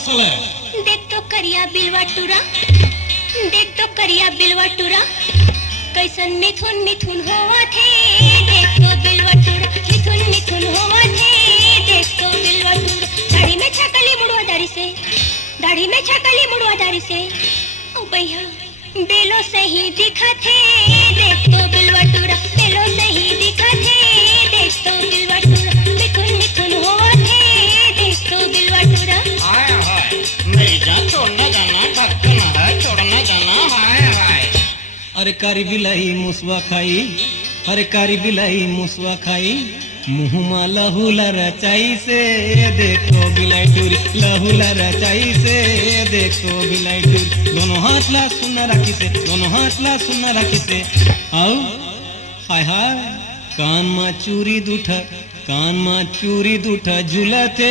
साले। देख तो करिया बिलवा टूरा, देख तो करिया बिलवा टूरा, कैसन मिथुन मिथुन होवा थे। देख तो बिलवा टूरा, मिथुन मिथुन होवा थे। देख तो बिलवा टूरा, दाढ़ी में छकली मुड़वा दाढ़ी से, दाढ़ी में छकली मुड़वा दाढ़ी से, ओ भैया बेलो से ही दिखा थे। देख तो बिलवा टूरा, बेलो से ही दिखा थे। देख तो बिलवा टूरा, मिथुन मिथुन होवा थे। देख तो बिलवा टूरा, हाय हाय, नहीं जा छोड़ना जाना, धक्कन है छोड़ना जाना, हाय हाय। अरे कारी बिलाई मुसवा खाई, अरे कारी बिलाई मुसवा खाई, मुँह मा लहूला रचाई से। देखो बिलाई टूरी, लहूला रचाई से। देखो बिलाई टूरी, दोनों हाथ ला सुना रखी से, दोनों हाथ ला सुना रखी से। आओ हाय हाय, कान मा चूरी दूठा, कान मा चूरी दूठा झूलते।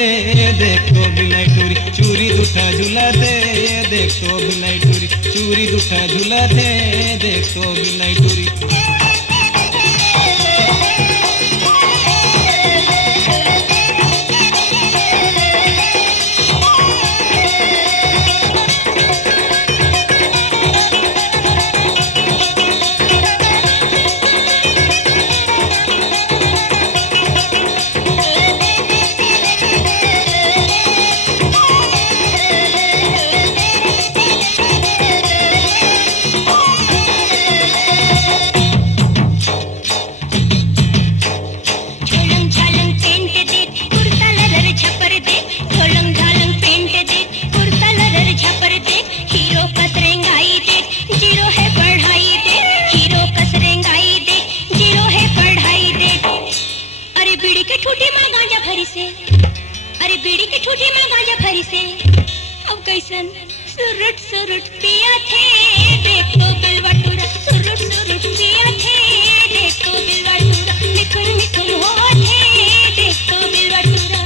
देखो बिलाई टूरी, चूरी दूठा झूलते। देखो बिलाई टूरी, चूरी दूठा झूलते। देखो बिलाई टूरी। अरे बीड़ी के ठूठी में गांजा भरी से, अब कैसन सुरुट सुरुट पिया थे। देख तो बिलवा टूरा, सुरुट सुरुट पिया थे। देख तो बिलवा टूरा, मिथुन मिथुन होवा थे। देख तो बिलवा टूरा,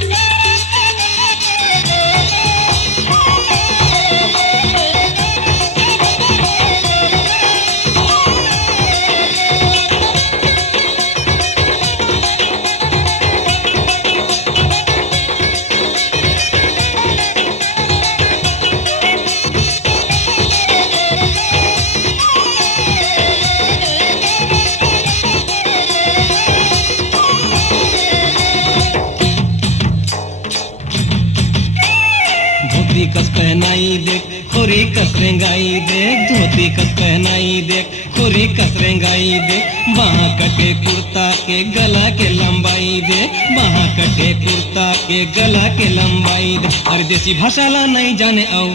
धोती कस पहनाई देख, खोरी कस रेंगाई देख। धोती कस पहनाई देख, खोरी कस रेंगाई देख। बाहाँ कटे कुर्ता के गला के लंबाई देख, बाहाँ कटे कुर्ता के गला के लंबाई देख। अरे देसी भाषा ला नहीं जाने आओ,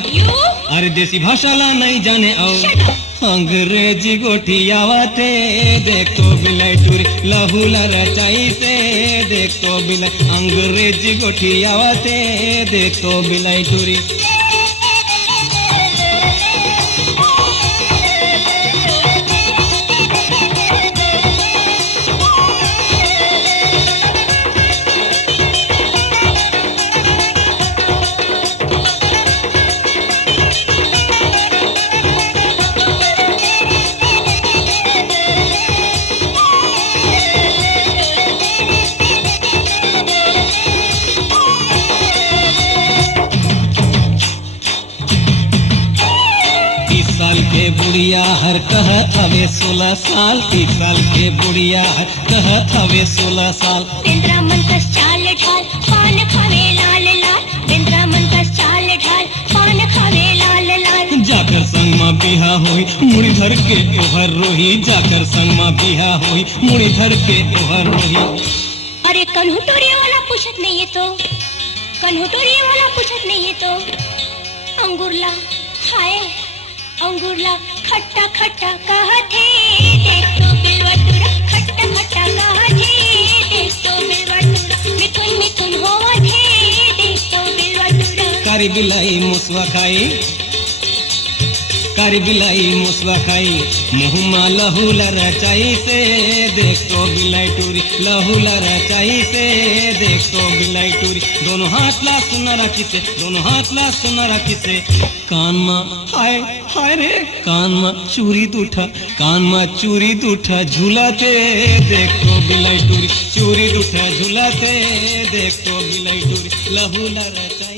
अरे देसी भाषा ला नहीं जाने आओ, अंग्रेजी गोठियावते। देख तो बिलाई टूरी, लहूला रचाई से। देख तो बिलाई, अंग्रेजी गोठियावते। देख तो बिलाई टूरी। साल के बुढ़िया हर कहत हवे 16 साल। 30 साल के बुढ़िया हर कहत हवे 16 साल। इंद्रा मन कस चाल ढाल, पान खावे लाल लाल। इंद्रा मन कस चाल ढाल, पान खावे लाल लाल। जाकर संग माँ बिहा होई, मुड़ी धर के ओहर रोही। जाकर संग माँ बिहा होई, मुड़ी धर के ओहर रोही। अरे कन्हुटोरिया वाला पूछत नहीं है तो, कन्हुटोरिया वाला पूछत नहीं है तो, अंगूरला हाय अंगूरला खट्टा खट्टा कहा थे। देख तो बिलवा टूरा, खट्टा खट्टा कहा थे। देख तो बिलवा टूरा, मिथुन मिथुन होवा थे। देख तो बिलवा टूरा, कारी बिलाई मुसवा खाई, कारी बिलाई मुसवा खाई, मुँह मा लहूला रचाई से। देख तो बिलाई टूरी, लहूला रचाई से। देख तो बिलाई टूरी, दोनों हाथ ला सुना रखी से, दोनों हाथ ला सुना रखी से। कान मा हाय हाय रे, कान मा चूरी दूठा, कान मा चूरी दूठा झूलाते। देख तो बिलाई टूरी, चूरी दूठा झूलाते। देख तो बिलाई टूरी, लहूला रचाई।